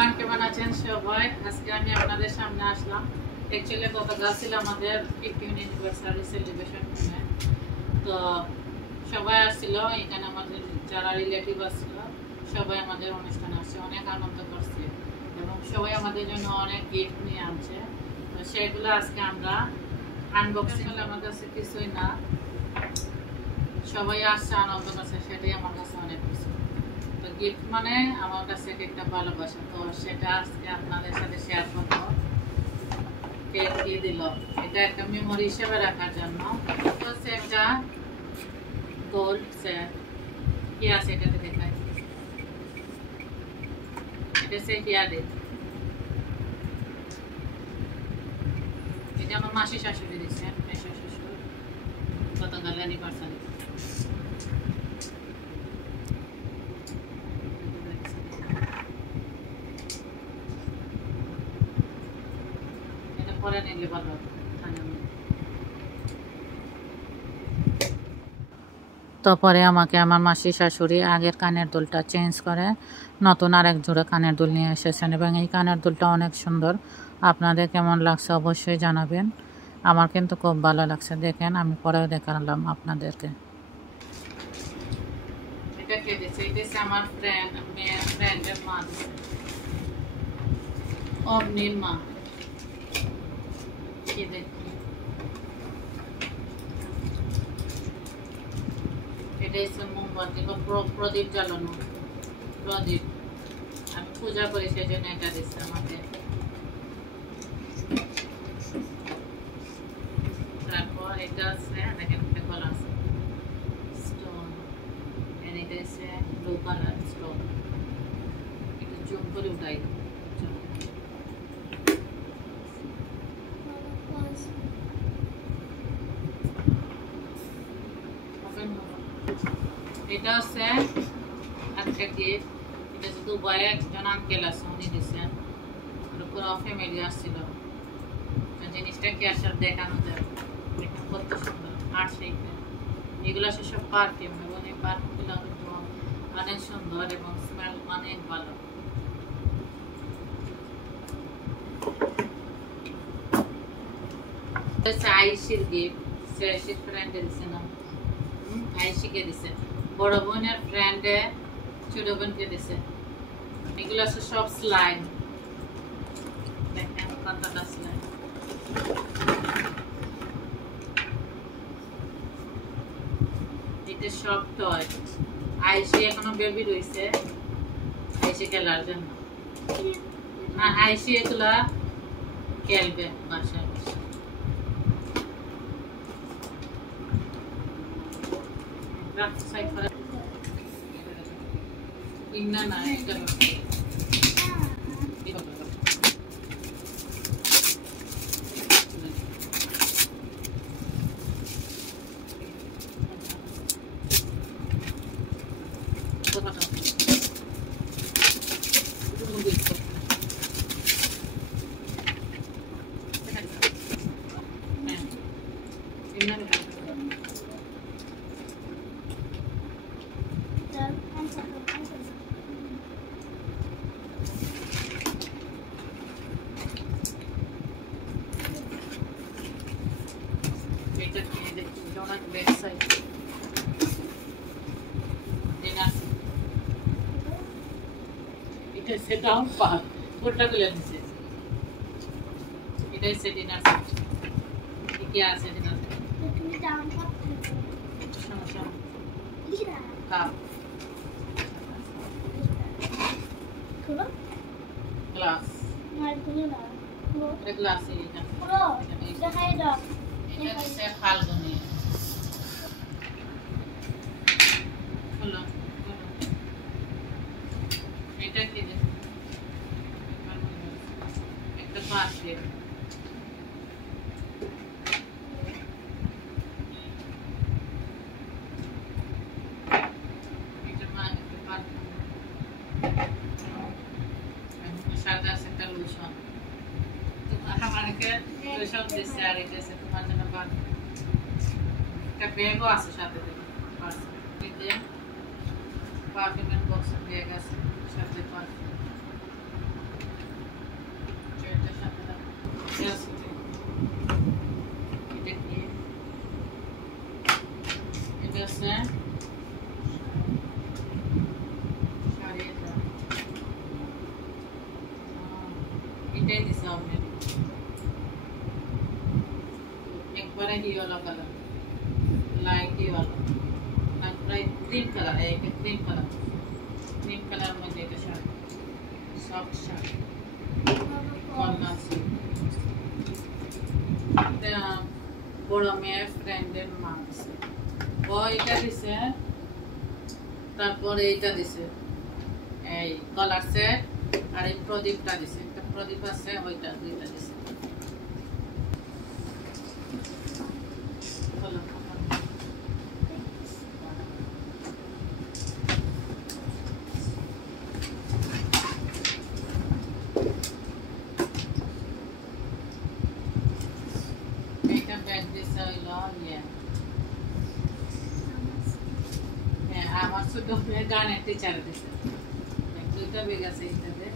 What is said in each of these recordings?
Everyone, কেমন আছেন সবাই? আজকে আমি আপনাদের সামনে আসলাম। অ্যাকচুয়ালি গতকাল ছিল আমাদের 50 অ্যানিভার্সারি সেলিব্রেশন। তো সবাই আসছিল এখানে, আমাদের যারা রিলেটিভ আসছিল সবাই আমাদের অনুষ্ঠানে আসছে, অনেক আনন্দ করছে এবং সবাই আমাদের জন্য অনেক গিফট নিয়ে আনছে। তো সেগুলো আজকে আমরা আনবক্সিং করলে আমার কাছে কিছুই না, সবাই আসছে আনন্দ করছে, সেটাই আমার কাছে অনেক কিছু। তো গিফট মানে আমার কাছে একটা ভালোবাসা, তো সেটা আজকে আপনাদের সাথে শেয়ার করবো। কেক দিয়ে দিল, এটা একটা মেমোরি হিসেবে রাখার জন্য। তো সেটা গোল্ড সেট কি আছে এটাতে দেখায়, এটা সে হিয়ারে, এটা আমার মাসি শাশুড়ি দিচ্ছে, মেশো শ্বশুর গতকাল অ্যানিভার্সারি। পরে নিলে ভালো। তো পরে আমাকে আমার মাসি শাশুড়ি আগের কানের দুলটা চেঞ্জ করে নতুন আরেক জোড়া কানের দুল নিয়ে এসেছেন এবং এই কানের দুলটা অনেক সুন্দর। আপনাদের কেমন লাগছে অবশ্যই জানাবেন। আমার কিন্তু খুব ভালো লাগছে, দেখেন আমি পরেও দেখালাম আপনাদেরকে। এটা কে দিয়েছে? এটা আমার ফ্রেন্ডের মা দিয়েছে, অবনির মা। কি দেখি, এটা হচ্ছে মোমবাতি বা প্রদীপ জ্বালানো, প্রদীপ আমি পূজা করি সেই জন্য এটা দিচ্ছে আমাকে। তারপর এটা আছে, দেখেন একটা গলা আছে স্টোন, এটা হচ্ছে ব্লু কালার স্টোন, এটা জুম করে উঠাই। এটা হচ্ছে একটা গিফট, এটা হচ্ছে দুবাইয়ে একজন আঙ্কেল আছে, উনি দিচ্ছেন, পুরো ফ্যামিলি আসছিল। জিনিসটা কি আসলে দেখানো যায়, দেখেন কত সুন্দর আর্ট শেপের। এগুলো আছে সব পারফিউম এবং এই পারফিউমগুলো কিন্তু অনেক সুন্দর এবং স্মেল অনেক ভালো। আইসির গিফট, আইসির ফ্রেন্ডে দিছে না, আইসিকে দিছে, বড় বোনের ফ্রেন্ডে ছোট বোনকে দিছে। এগুলো আছে সব স্লাইম, দেখেন কতটা স্লাইম। এটা সব টয়, আইসি এখনো বেবি রয়েছে, আইসি খেলার জন্য। আইসি এগুলা খেলবে বাসায় বসে। না এটা ডাউন পার পুরোটা গুলো দিছে। এটাই সে ডিনার সেট, কি আছে ডিনার সেট? তুমি ডাউন পার সমস্যা কাপ খুলো, গ্লাস মার খুলো না, এটা গ্লাস এটা পুরো দেখাই দাও। এটা সে ফালগুনি খুলো, এটা কি দিছে? একটা পাশে সাদা আছে একটা লোশন, আমাকে লোশন দিচ্ছে, আর এটা আছে তোমার জন্য একটা ব্যাগও আছে সাথে, পারফিউমের বক্স ব্যাগ আছে সাথে পারফিউম। এটা কি এটা আছে শাড়ি এটা এটাই দিছে আপনি একবারে হিওলা কালার লাইট হিওলা তারপরে ক্রিম কালার এটা ক্রিম কালার মধ্যে এটা শাড়ি সফট শাড়ি কলনা সিল্ক এটা বড় মেয়ের ফ্রেন্ডের মা দিছে ও এটা দিছে তারপরে এটা দিছে এই গলার সেট আর এই প্রদীপটা দিছে একটা প্রদীপ আছে ওইটা দুইটা দিছে এটা ব্যাগ দিছে হইলো হ্যাঁ আমার ছোট মেয়ে গানের টিচার দিছে দুইটা ব্যাগ আছে এইটাতে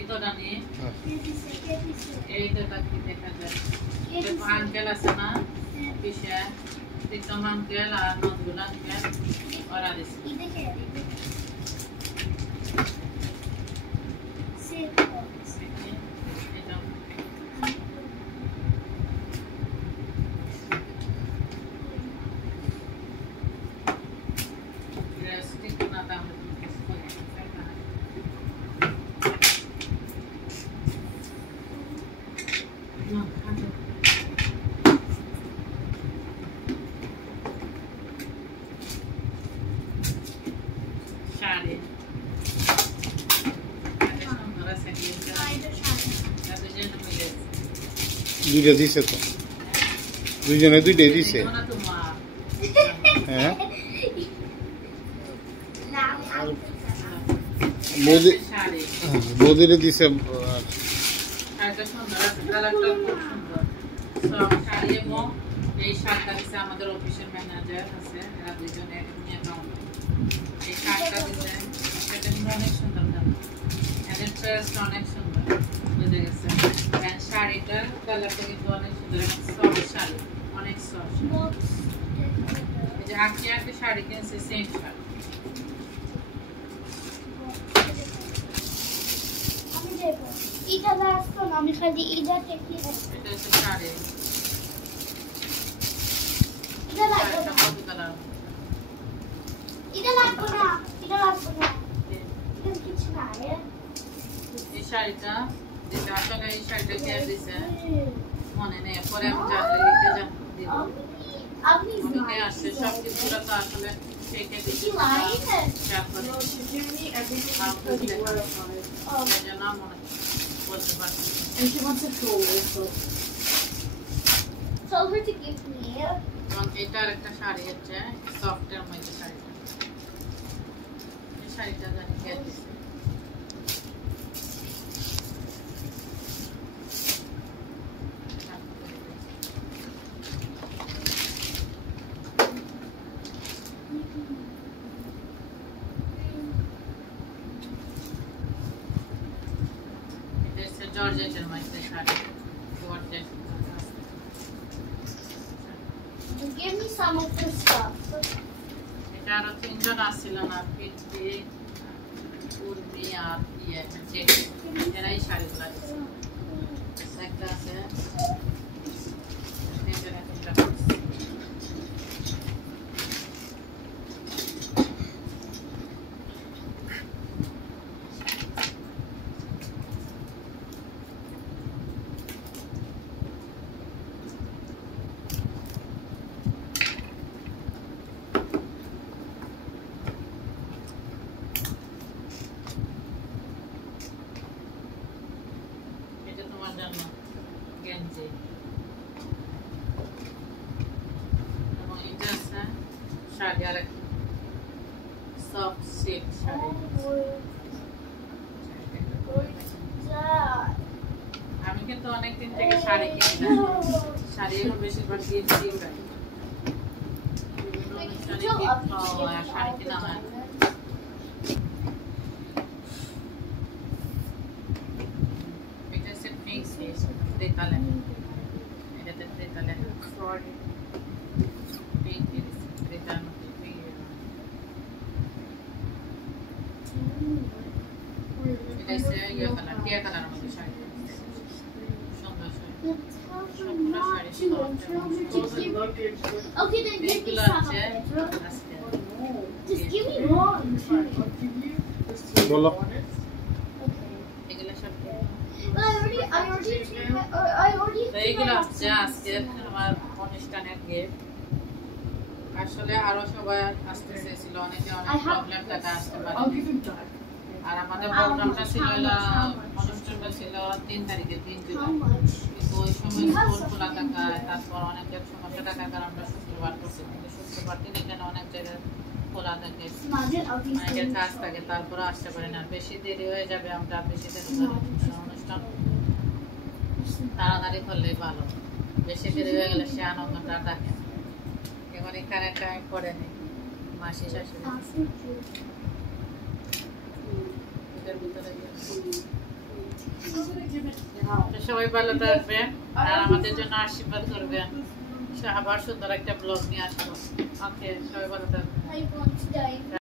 এটা নিয়ে এইটা কি দেখা যায় এটা আঙ্কেল আছে না পিছে প্রীতম আঙ্কেল আর নজরুল আঙ্কেল ওরা দিছে শাড়ি দুইটা দিছে তো দুইজনে দুইটাই দিছে হ্যাঁ বৌদিরে দিছে এই শার্টটা দিছে আমাদের অফিসের ম্যানেজার আছে এরা দুইজনে এই শার্টটা দিছে সেটা অনেক সুন্দর দাম এদের ড্রেসটা অনেক সুন্দর বুঝে গেছে আর শাড়িটার কালারটা কিন্তু অনেক সুন্দর সফট শাড়ি অনেক সফট এই যে আঁকি আঁকি শাড়ি কিনছে সেম শাড়ি এটা লাস্ট আমি খালি এটা দেখি এটা হচ্ছে শাড়ি এটা লাগবে না এটা লাগবে না এটা কিছু না এই শাড়িটা যেটা আসলে এই শাড়িটা কে দিছে মনে নেই পরে আমি জানলে লিখে যাব দিব আপনি অনেকে আসছে সব কিছুটা তো আসলে পেকে দিছি তারপরে না মনে বলতে পারছি and she wants a tool also tell her to give me এটার একটা শাড়ি হচ্ছে সফটের মধ্যে শাড়িটা এই শাড়িটা জানি কে দিছে জর্জেটের মধ্যে sari georgette give me some of this stuff এটা আরো তিনজন আসছিল না পিটি উর্মি আর ইয়ে এরাই শাড়িগুলো দিচ্ছে একটা আছে গেঞ্জি এবং এটা আছে শাড়ি আর সফট সিল্ক শাড়ি আমি কিন্তু অনেকদিন থেকে শাড়ি কিনি না শাড়ি এখন বেশিরভাগ গেঞ্জি অনুষ্ঠানে Joe, gift I'll be পাওয়া হয় আর shaking শাড়ি all the কেনা হয়। time. এটা হচ্ছে পিঙ্ক পিস, ক্রেতা লেখা। এটাতে ক্রেতা লেখা। পিঙ্ক পিস, ক্রেতার মধ্যে পিঙ্ক। এটা হচ্ছে ইয়ে কালার, টিয়া কালারের মধ্যে শাড়ি। সুন্দর sari. Tell her not to and tell her to give. Okay, then give me এইগুলো some of হচ্ছে it. আজকে Just give me one. বলো Okay. এগুলো সব But I already took my, I already তো এইগুলো হচ্ছে আজকে আমার অনুষ্ঠানের গিফট। আসলে আরো সবাই আসতে চেয়েছিল, অনেকে অনেক প্রবলেম থাকে আসতে পারেনি। আর আমাদের প্রোগ্রামটা ছিল অনুষ্ঠানটা ছিল 3 তারিখে 3 How জুলাই, much? কিন্তু ওই সময় স্কুল খোলা থাকায় তারপর অনেকের সমস্যা থাকার কারণে আমরা শুক্রবার করছি, কিন্তু শুক্রবার দিন এখানে অনেক জায়গায় খোলা থাকে, Imagine I'll be অনেকের saying কাজ থাকে, তারপরে আসতে পারি না। বেশি দেরি হয়ে যাবে, আমরা বেশি দেরি অনুষ্ঠান তাড়াতাড়ি করলেই ভালো। বেশি দেরি হয়ে গেলে সে আনন্দটা থাকে না। এখন এখানে টাইম করে নেই মাসি শাশুড়ি এদের ভিতরে সবাই ভালো থাকবেন আর আমাদের জন্য আশীর্বাদ করবেন। আবার সুন্দর একটা ব্লগ নিয়ে আসবো। ওকে, সবাই ভালো থাকবেন। I want to die.